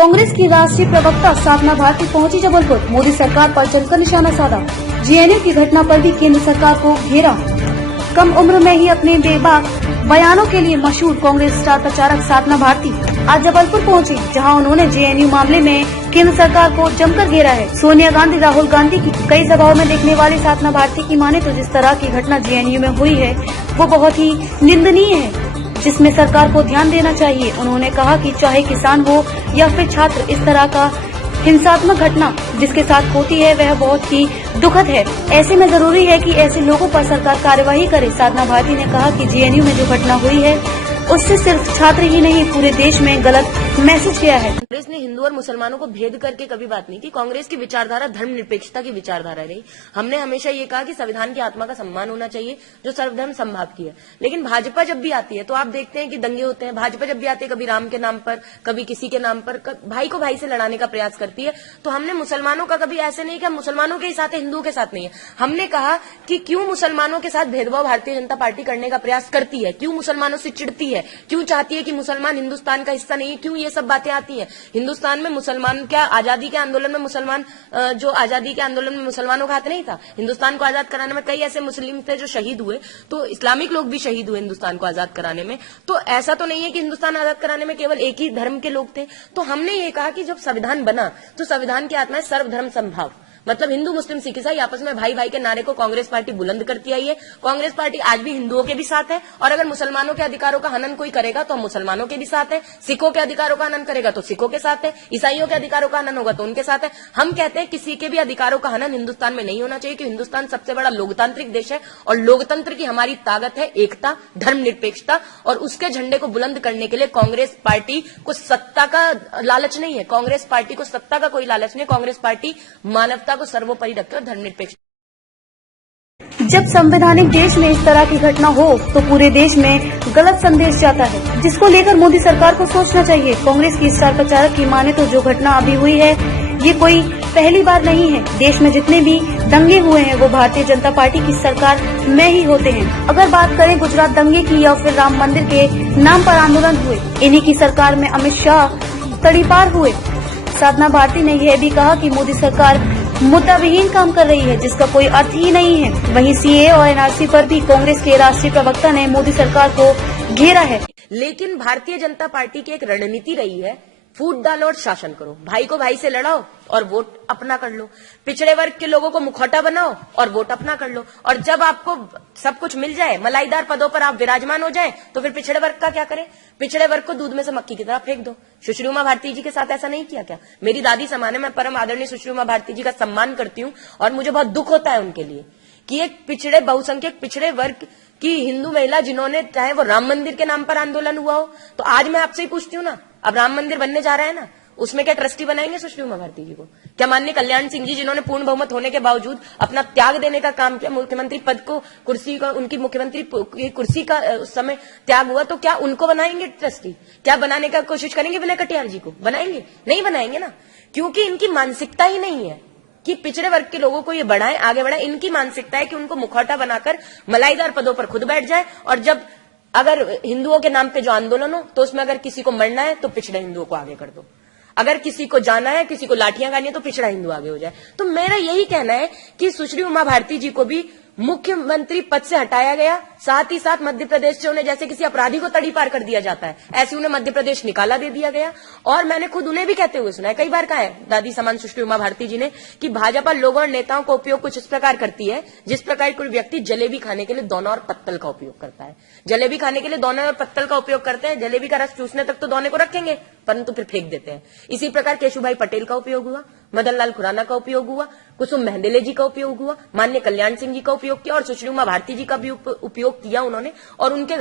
कांग्रेस की राष्ट्रीय प्रवक्ता साधना भारती पहुंची जबलपुर। मोदी सरकार पर जमकर निशाना साधा। जेएनयू की घटना पर भी केंद्र सरकार को घेरा। कम उम्र में ही अपने बेबाक बयानों के लिए मशहूर कांग्रेस स्टार प्रचारक साधना भारती आज जबलपुर पहुंची, जहां उन्होंने जेएनयू मामले में केंद्र सरकार को जमकर घेरा है। सोनिया गांधी, राहुल गांधी की कई सभाओं में देखने वाली साधना भारती की माने तो जिस तरह की घटना जेएनयू में हुई है वो बहुत ही निंदनीय है, जिसमें सरकार को ध्यान देना चाहिए। उन्होंने कहा कि चाहे किसान हो या फिर छात्र, इस तरह का हिंसात्मक घटना जिसके साथ होती है वह बहुत ही दुखद है। ऐसे में जरूरी है कि ऐसे लोगों पर सरकार कार्यवाही करे। साधना भारती ने कहा कि जेएनयू में जो घटना हुई है उससे सिर्फ छात्र ही नहीं पूरे देश में गलत मैसेज गया है। कांग्रेस ने हिंदू और मुसलमानों को भेद करके कभी बात नहीं की। कांग्रेस की विचारधारा धर्मनिरपेक्षता की विचारधारा रही। हमने हमेशा ये कहा कि संविधान की आत्मा का सम्मान होना चाहिए जो सर्वधर्म समभाव की है। लेकिन भाजपा जब भी आती है तो आप देखते हैं कि दंगे होते हैं। भाजपा जब भी आती है कभी राम के नाम पर, कभी किसी के नाम पर, भाई को भाई से लड़ाने का प्रयास करती है। तो हमने मुसलमानों का कभी ऐसे नहीं किया मुसलमानों के ही साथ है, हिंदुओं के साथ नहीं है। हमने कहा कि क्यों मुसलमानों के साथ भेदभाव भारतीय जनता पार्टी करने का प्रयास करती है, क्यों मुसलमानों से चिढ़ती है, क्यों चाहती है कि मुसलमान हिंदुस्तान का हिस्सा नहीं है, क्यों ये सब बातें आती हैं। हिंदुस्तान में मुसलमान क्या आजादी के आंदोलन में मुसलमान जो आजादी के आंदोलन में मुसलमानों का हाथ नहीं था। हिंदुस्तान को आजाद कराने में कई ऐसे मुस्लिम थे जो शहीद हुए, तो इस्लामिक लोग भी शहीद हुए हिंदुस्तान को आजाद कराने में। तो ऐसा तो नहीं है कि हिंदुस्तान आजाद कराने में केवल एक ही धर्म के लोग थे। तो हमने ये कहा कि जब संविधान बना तो संविधान की आत्मा है सर्वधर्म समभाव, मतलब हिंदू मुस्लिम सिख ईसाई आपस में भाई भाई के नारे को कांग्रेस पार्टी बुलंद करती आई है। कांग्रेस पार्टी आज भी हिंदुओं के भी साथ है, और अगर मुसलमानों के अधिकारों का हनन कोई करेगा तो हम मुसलमानों के भी साथ है, सिखों के अधिकारों का हनन करेगा तो सिखों के साथ है, ईसाइयों के अधिकारों का हनन होगा तो उनके साथ है। हम कहते हैं किसी के भी अधिकारों का हनन हिंदुस्तान में नहीं होना चाहिए, क्योंकि हिंदुस्तान सबसे बड़ा लोकतांत्रिक देश है और लोकतंत्र की हमारी ताकत है एकता, धर्मनिरपेक्षता, और उसके झंडे को बुलंद करने के लिए कांग्रेस पार्टी को सत्ता का लालच नहीं है। कांग्रेस पार्टी को सत्ता का कोई लालच नहीं है। कांग्रेस पार्टी मानवता को सर्वोपरि रखकर धर्मनिरपेक्ष। जब संवैधानिक देश में इस तरह की घटना हो तो पूरे देश में गलत संदेश जाता है, जिसको लेकर मोदी सरकार को सोचना चाहिए। कांग्रेस की स्टार प्रचारक की माने तो जो घटना अभी हुई है ये कोई पहली बार नहीं है। देश में जितने भी दंगे हुए हैं वो भारतीय जनता पार्टी की सरकार में ही होते हैं। अगर बात करें गुजरात दंगे की या फिर राम मंदिर के नाम पर आंदोलन हुए, इन्हीं की सरकार में अमित शाह तड़ीपार हुए। साधना भारती ने यह भी कहा कि मोदी सरकार मुद्दाविहीन काम कर रही है जिसका कोई अर्थ ही नहीं है। वहीं सीए और एनआरसी पर भी कांग्रेस के राष्ट्रीय प्रवक्ता ने मोदी सरकार को घेरा है। लेकिन भारतीय जनता पार्टी की एक रणनीति रही है, फूट डालो और शासन करो, भाई को भाई से लड़ाओ और वोट अपना कर लो, पिछड़े वर्ग के लोगों को मुखौटा बनाओ और वोट अपना कर लो। और जब आपको सब कुछ मिल जाए, मलाईदार पदों पर आप विराजमान हो जाएं, तो फिर पिछड़े वर्ग का क्या करें? पिछड़े वर्ग को दूध में से मक्खी की तरह फेंक दो। सुश्री उमा भारती जी के साथ ऐसा नहीं किया क्या? मेरी दादी समान है, मैं परम आदरणीय सुश्री उमा भारती जी का सम्मान करती हूँ और मुझे बहुत दुख होता है उनके लिए कि एक पिछड़े बहुसंख्यक पिछड़े वर्ग की हिंदू महिला, जिन्होंने चाहे वो राम मंदिर के नाम पर आंदोलन हुआ हो, तो आज मैं आपसे ही पूछती हूँ ना, अब राम मंदिर बनने जा रहा है ना, उसमें क्या ट्रस्टी बनाएंगे सुश्री उमा भारती जी को? क्या माननीय कल्याण सिंह जी, जिन्होंने पूर्ण बहुमत होने के बावजूद अपना त्याग देने का काम किया, मुख्यमंत्री पद को, कुर्सी का, उनकी मुख्यमंत्री कुर्सी का उस समय त्याग हुआ, तो क्या उनको बनाएंगे ट्रस्टी? क्या बनाने का कोशिश करेंगे विनय कटियार जी को? बनाएंगे? नहीं बनाएंगे ना, क्योंकि इनकी मानसिकता ही नहीं है कि पिछड़े वर्ग के लोगों को ये बढ़ाएं, आगे बढ़ाएं। इनकी मानसिकता है कि उनको मुखौटा बनाकर मलाईदार पदों पर खुद बैठ जाए, और जब अगर हिंदुओं के नाम पे जो आंदोलन हो तो उसमें अगर किसी को मरना है तो पिछड़े हिंदुओं को आगे कर दो, अगर किसी को जाना है, किसी को लाठियां खानी है तो पिछड़ा हिंदू आगे हो जाए। तो मेरा यही कहना है कि सुश्री उमा भारती जी को भी मुख्यमंत्री पद से हटाया गया, साथ ही साथ मध्य प्रदेश से उन्हें जैसे किसी अपराधी को तड़ीपार कर दिया जाता है, ऐसे उन्हें मध्य प्रदेश निकाला दे दिया गया। और मैंने खुद उन्हें भी कहते हुए सुना है, कई बार कहा है दादी समान सुश्री उमा भारती जी ने, कि भाजपा लोगों और नेताओं का उपयोग कुछ इस प्रकार करती है जिस प्रकार कोई व्यक्ति जलेबी खाने के लिए दोना और पत्तल का उपयोग करता है। जलेबी खाने के लिए दोना और पत्तल का उपयोग करते हैं, जलेबी का रस चूसने तक तो दोने को रखेंगे परंतु फिर फेंक देते हैं। इसी प्रकार केशुभाई पटेल का उपयोग हुआ, मदन लाल खुराना का उपयोग हुआ, कुसुम मेहंदेले जी का उपयोग हुआ, माननीय कल्याण सिंह जी का उपयोग किया, और सुश्री उमा भारती जी का भी उपयोग किया उन्होंने, और उनके